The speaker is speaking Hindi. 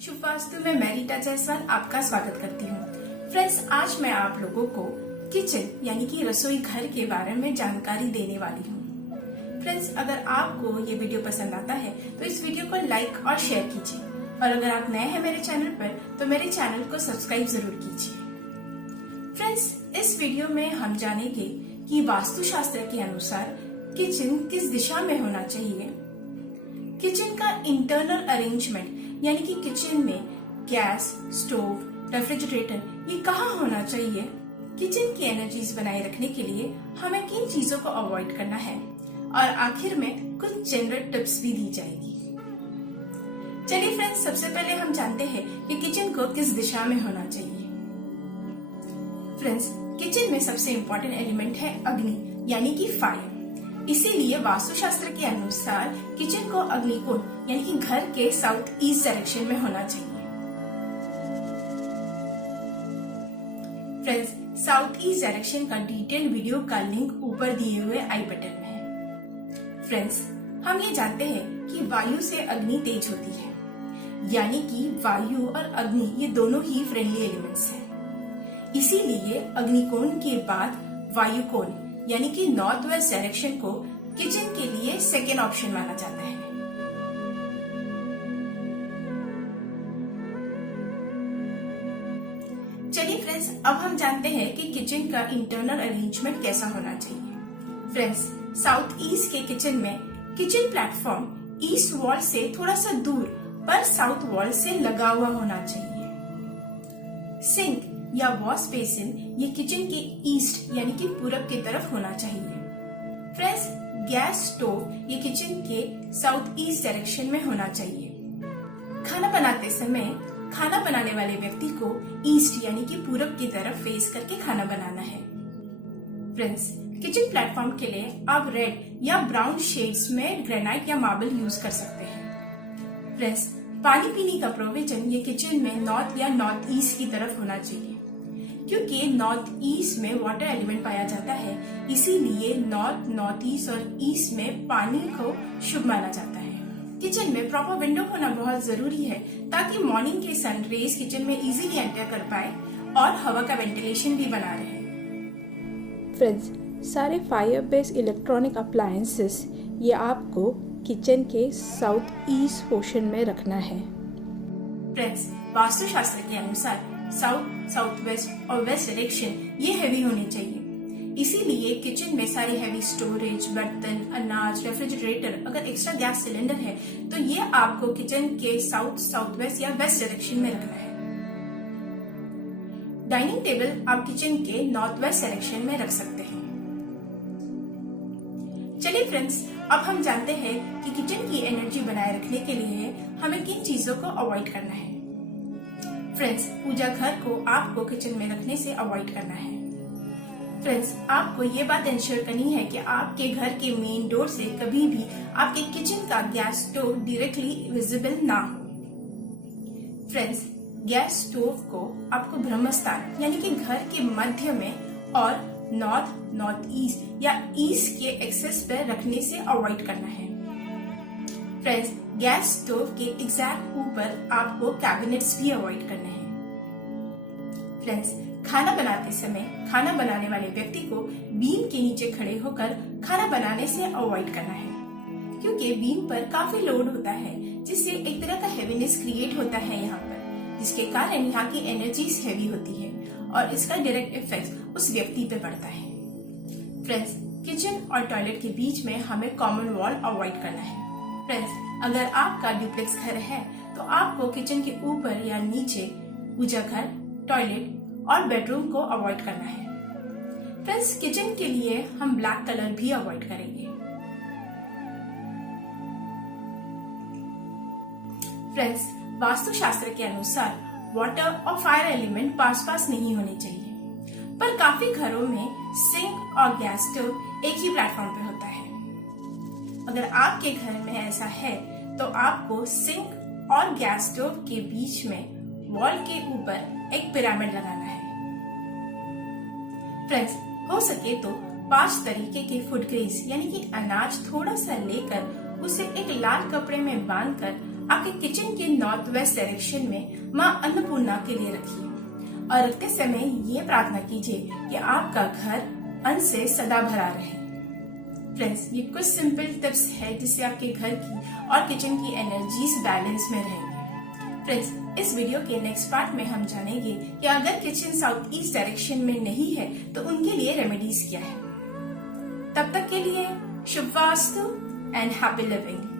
शुभ वास्तु में मैं रीटा जायसवाल आपका स्वागत करती हूँ। फ्रेंड्स, आज मैं आप लोगों को किचन यानी कि रसोई घर के बारे में जानकारी देने वाली हूँ। फ्रेंड्स, अगर आपको ये वीडियो पसंद आता है तो इस वीडियो को लाइक और शेयर कीजिए, और अगर आप नए हैं मेरे चैनल पर तो मेरे चैनल को सब्सक्राइब जरूर कीजिए। फ्रेंड्स, इस वीडियो में हम जानेंगे कि वास्तुशास्त्र के अनुसार किचन किस दिशा में होना चाहिए, किचन का इंटरनल अरेंजमेंट यानी कि किचन में गैस, स्टोव, रेफ्रिजरेटर ये कहाँ होना चाहिए, किचन की एनर्जीज बनाए रखने के लिए हमें किन चीजों को अवॉइड करना है, और आखिर में कुछ जनरल टिप्स भी दी जाएगी। चलिए फ्रेंड्स, सबसे पहले हम जानते हैं कि किचन को किस दिशा में होना चाहिए। फ्रेंड्स, किचन में सबसे इम्पोर्टेंट एलिमेंट है अग्नि यानी कि फायर। इसीलिए वास्तुशास्त्र के अनुसार किचन को अग्निकोण यानी कि घर के साउथ ईस्ट डायरेक्शन में होना चाहिए। फ्रेंड्स, साउथ ईस्ट डायरेक्शन का डिटेल वीडियो का लिंक ऊपर दिए हुए आई बटन में है। फ्रेंड्स, हम ये जानते हैं कि वायु से अग्नि तेज होती है, यानी कि वायु और अग्नि ये दोनों ही फ्रेंडली एलिमेंट्स हैं। इसीलिए अग्निकोण के बाद वायुकोण यानी कि नॉर्थ वेस्ट डायरेक्शन को किचन के लिए सेकेंड ऑप्शन माना जाता है। चलिए फ्रेंड्स, अब हम जानते हैं कि किचन का इंटरनल अरेंजमेंट कैसा होना चाहिए। फ्रेंड्स, साउथ ईस्ट के किचन में किचन प्लेटफॉर्म ईस्ट वॉल से थोड़ा सा दूर पर साउथ वॉल से लगा हुआ होना चाहिए। सिंक या वॉश बेसिन ये किचन के ईस्ट यानी कि पूरब की तरफ होना चाहिए। फ्रेंड्स, गैस स्टोव ये किचन के साउथ ईस्ट डायरेक्शन में होना चाहिए। खाना बनाते समय खाना बनाने वाले व्यक्ति को ईस्ट यानी कि पूरब की तरफ फेस करके खाना बनाना है। फ्रेंड्स, किचन प्लेटफॉर्म के लिए आप रेड या ब्राउन शेड्स में ग्रेनाइट या मार्बल यूज कर सकते हैं। फ्रेंड्स, पानी पीने का प्रोविजन ये किचन में नॉर्थ या नॉर्थ ईस्ट की तरफ होना चाहिए, क्योंकि नॉर्थ ईस्ट में वाटर एलिमेंट पाया जाता है। इसीलिए नॉर्थ, नॉर्थ ईस्ट और ईस्ट में पानी को शुभ माना जाता है। किचन में प्रॉपर विंडो होना बहुत जरूरी है, ताकि मॉर्निंग के सन रेज किचन में इजीली एंटर कर पाए और हवा का वेंटिलेशन भी बना रहे। फ्रेंड्स, सारे फायर बेस्ड इलेक्ट्रॉनिक अप्लायंसेस ये आपको किचन के साउथ ईस्ट पोर्शन में रखना है। फ्रेंड्स, वास्तुशास्त्र के अनुसार साउथ, साउथ वेस्ट और वेस्ट डायरेक्शन ये हैवी होनी चाहिए। इसीलिए किचन में सारी हैवी स्टोरेज, बर्तन, अनाज, रेफ्रिजरेटर, अगर एक्स्ट्रा गैस सिलेंडर है तो ये आपको किचन के साउथ, साउथ वेस्ट या वेस्ट डायरेक्शन में रखना है। डाइनिंग टेबल आप किचन के नॉर्थ वेस्ट डायरेक्शन में रख सकते हैं। चलिए फ्रेंड्स, अब हम जानते हैं कि किचन की एनर्जी बनाए रखने के लिए हमें किन चीजों को अवॉइड करना है। फ्रेंड्स, पूजा घर को आपको किचन में रखने से अवॉइड करना है। फ्रेंड्स, आपको ये बात इंश्योर करनी है कि आपके घर के मेन डोर से कभी भी आपके किचन का गैस स्टोव डायरेक्टली विजिबल ना हो। फ्रेंड्स, गैस स्टोव को आपको ब्रह्मस्थान यानी कि घर के मध्य में और नॉर्थ, नॉर्थ ईस्ट या ईस्ट के एक्सेस पर रखने से अवॉइड करना है। फ्रेंड्स, गैस स्टोव के एग्जैक्ट ऊपर आपको कैबिनेट्स भी अवॉइड करने हैं। फ्रेंड्स, खाना बनाते समय खाना बनाने वाले व्यक्ति को बीम के नीचे खड़े होकर खाना बनाने से अवॉइड करना है, क्योंकि बीम पर काफी लोड होता है, जिससे एक तरह का हेवीनेस क्रिएट होता है यहाँ पर, जिसके कारण यहाँ की एनर्जीज हैवी होती है और इसका डायरेक्ट इफेक्ट उस व्यक्ति पे पड़ता है। फ्रेंड्स, किचन और टॉयलेट के बीच में हमें कॉमन वॉल अवॉइड करना है। फ्रेंड्स, अगर आपका डुप्लेक्स घर है तो आपको किचन के ऊपर या नीचे पूजा घर, टॉयलेट और बेडरूम को अवॉइड करना है। फ्रेंड्स, किचन के लिए हम ब्लैक कलर भी अवॉइड करेंगे। फ्रेंड्स, वास्तुशास्त्र के अनुसार वाटर और फायर एलिमेंट पास पास नहीं होने चाहिए, पर काफी घरों में सिंक और गैस स्टोव एक ही प्लेटफॉर्म पे होता है। अगर आपके घर में ऐसा है तो आपको सिंक और गैस स्टोव के बीच में वॉल के ऊपर एक पिरामिड लगाना है। फ्रेंड्स, हो सके तो 5 तरीके के फूड ग्रेन्स यानी कि अनाज थोड़ा सा लेकर उसे एक लाल कपड़े में बांधकर आपके किचन के नॉर्थ वेस्ट डायरेक्शन में माँ अन्नपूर्णा के लिए रखिए और रखते समय ये प्रार्थना कीजिए कि आपका घर अन्न से सदा भरा रहे। फ्रेंड्स, ये कुछ सिंपल टिप्स है जिससे आपके घर की और किचन की एनर्जीज बैलेंस में रहेंगे। फ्रेंड्स, इस वीडियो के नेक्स्ट पार्ट में हम जानेंगे कि अगर किचन साउथ ईस्ट डायरेक्शन में नहीं है तो उनके लिए रेमेडीज क्या है। तब तक के लिए शुभ वास्तु एंड हैप्पी लिविंग।